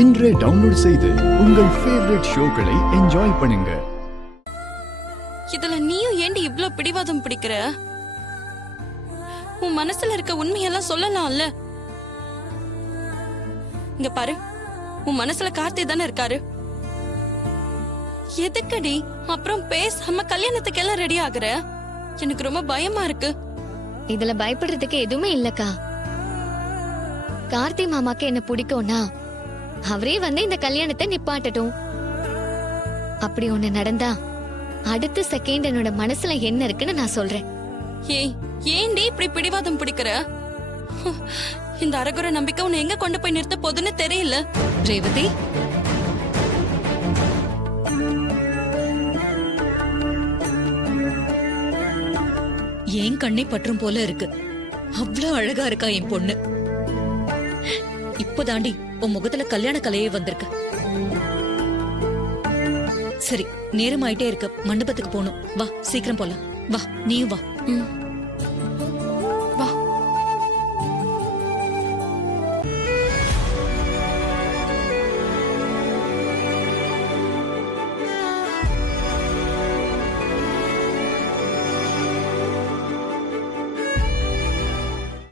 இன்றே டவுன்லோட் செய்து உங்கள் ஃபேவரட் ஷோக்களை என்ஜாய் பண்ணுங்க. இதுல நீயும் ஏண்டி இவ்ளோ பிடிவாதம் பிடிக்கிற? உன் மனசுல இருக்க உண்மையெல்லாம் சொல்லலாம்ல. இங்க பாரு, உன் மனசுல கார்த்தி தானே இருக்காரு. எதுக்கடி அப்புறம் பேசாம கல்யாணத்துக்கு எல்லாம் ரெடி ஆகுற? எனக்கு ரொம்ப பயமா இருக்கு. இதுல பயப்படுறதுக்கு எதுவுமே இல்லக்கா. கார்த்தி மாமாக்கு என்ன பிடிக்கும்னா அவரே வந்து இந்த கல்யாணத்தை நிப்பாட்டட்டும். அப்படி ஒண்ணு நடந்தா அடுத்த செகண்ட் என்னோட மனசுல என்ன இருக்குன்னு நான் சொல்றேன். ஏய், ஏண்டி இப்படி பிடிவாதம் பிடிக்கிற? இந்த அரகுர நம்பிக்கை உன்னை எங்க கொண்டு போய் நிறுத்த போதுன்னு தெரியல. ரேவதி, ஏன் கண்ணை பற்றும் போல இருக்கு. அவ்வளவு அழகா இருக்கா என் பொண்ணு. இப்போதாண்டி உன் முகத்துல கல்யாண கலையே வந்திருக்கு. சரி, நேரம் ஆயிட்டே இருக்கு, மண்டபத்துக்கு போகணும். வா, சீக்கிரம் போலாம். வா, நீயும் வா.